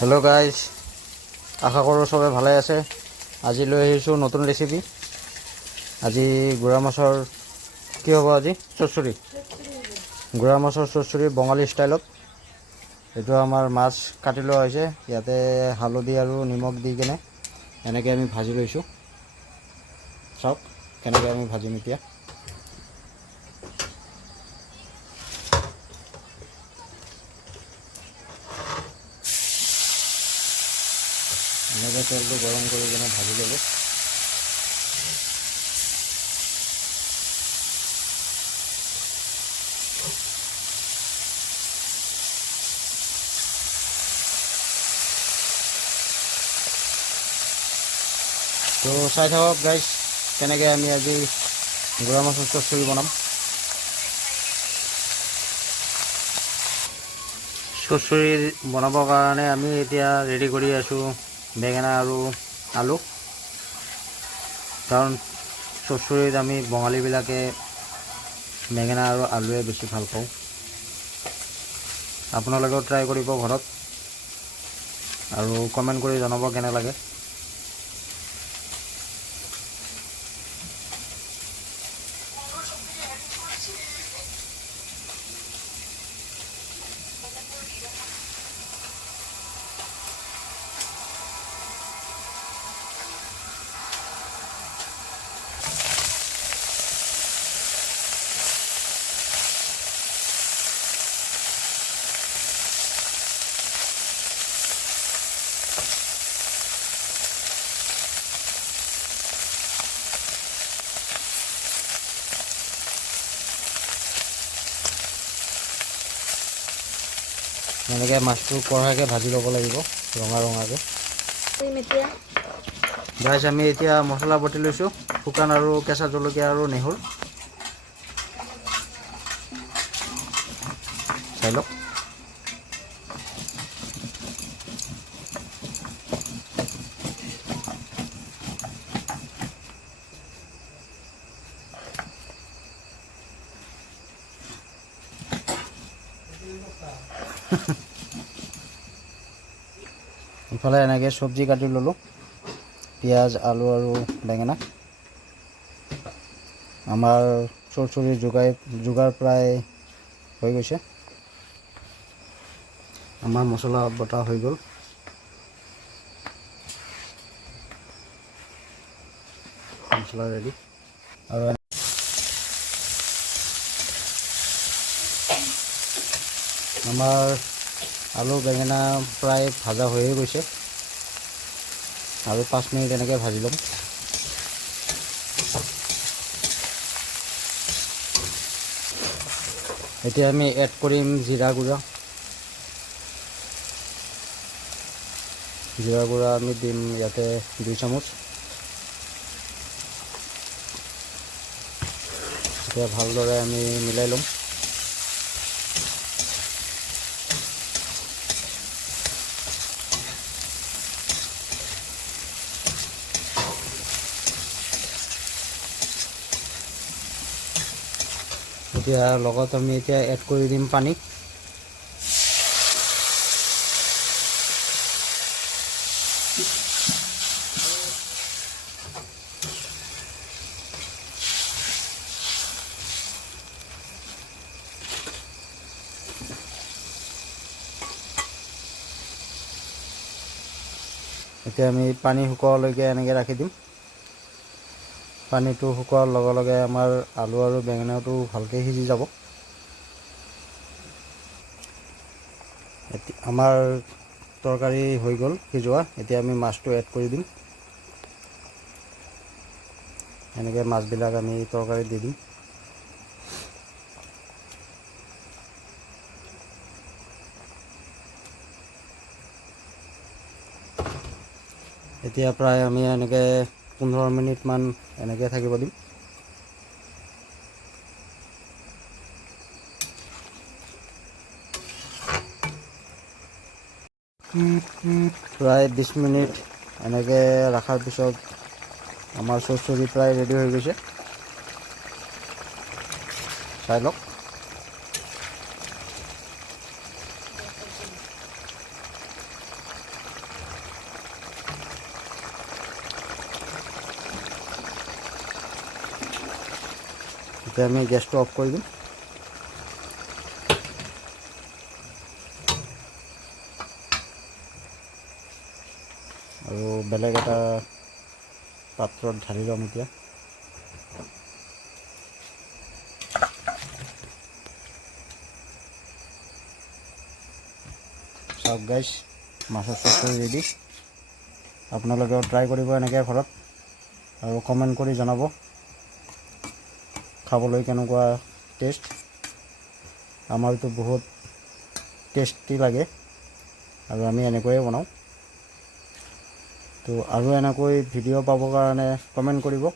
Hello guys आशा करो सबे भाले आछे। আজি লৈ আহিছোঁ নতুন ৰেচিপি। আজি গুড়া মাছৰ কি হ'ব আজি চচ্চড়ি, গুড়া মাছৰ চচ্চড়ি বঙালী ষ্টাইলত। এইটো আমাৰ মাছ কাটি লোৱা হৈছে, ইয়াতে হালধি আৰু নিমখ দি কেনে এনেকৈ আমি ভাজি লৈছোঁ। চাওক কেনেকৈ আমি ভাজিম এতিয়া। এনেকৈ তেলটো গৰম কৰি কিনে ভাজি ল'ব। তো চাই থাকক গাইজ কেনেকৈ আমি আজি গুড়া মাছৰ চচ্চড়ি বনাম। চচ্চড়ি বনাবৰ কাৰণে আমি এতিয়া ৰেডি কৰি আছোঁ বেঙেনা আৰু আলু, কাৰণ চচ্চড়িত আমি বঙালীবিলাকে বেঙেনা আৰু আলুৱে বেছি ভাল পাওঁ। আপোনালোকেও ট্ৰাই কৰিব ঘৰত আৰু কমেণ্ট কৰি জনাব কেনে লাগে। এনেকৈ মাছটো কঢ়াকৈ ভাজি ল'ব লাগিব ৰঙা ৰঙাকৈ। গাইজ আমি এতিয়া মছলা বটি লৈছোঁ, শুকান আৰু কেঁচা জলকীয়া আৰু নেহৰু। চাই লওক। ইফালে এনেকৈ চব্জি কাটি ল'লোঁ, পিঁয়াজ আলু আৰু বেঙেনা। আমাৰ চচ্চড়ি যোগাৰ প্ৰায় হৈ গৈছে। আমাৰ মছলা বটা হৈ গ'ল। মছলা ৰেডি। আৰু আমাৰ আলু বেঙেনা প্ৰায় ভাজা হৈয়ে গৈছে, আৰু 5 মিনিট এনেকৈ ভাজি ল'ম। এতিয়া আমি এড কৰিম জিৰা গুড়া। জিৰা গুড়া আমি দিম ইয়াতে 2 চামুচ। এতিয়া ভালদৰে আমি মিলাই ল'ম। এতিয়া লগত আমি এতিয়া এড কৰি দিম পানী। এতিয়া আমি পানী শুকোৱালৈকে এনেকৈ ৰাখি দিম। পানীটো শুকোৱাৰ লগে লগে আমাৰ আলু আৰু বেঙেনাটো ভালকৈ সিজি যাব। আমাৰ তৰকাৰী হৈ গ'ল সিজোৱা। এতিয়া আমি মাছটো এড কৰি দিম। এনেকৈ মাছবিলাক আমি তৰকাৰীত দি দিম। এতিয়া প্ৰায় আমি এনেকৈ 15 মিনিটমান এনেকৈ থাকিব দিম। প্ৰায় 20 মিনিট এনেকৈ ৰখাৰ পিছত আমাৰ চচ্চড়ি প্ৰায় ৰেডি হৈ গৈছে। চাই লওক। এতিয়া আমি গেছটো অফ কৰি দিম। আৰু বেলেগ এটা পাত্ৰত ঢালি ল'ম এতিয়া। চাওক গাইছ, মাছৰ চৰচৰি ৰেডি। আপোনালোকেও ট্ৰাই কৰিব এনেকৈ ঘৰত আৰু কমেণ্ট কৰি জনাব খাবলৈ কেনেকুৱা টেষ্ট। আমাৰতো বহুত টেষ্টি লাগে আৰু আমি এনেকৈয়ে বনাওঁ। তো আৰু এনেকৈ ভিডিঅ' পাবৰ কাৰণে কমেণ্ট কৰিব।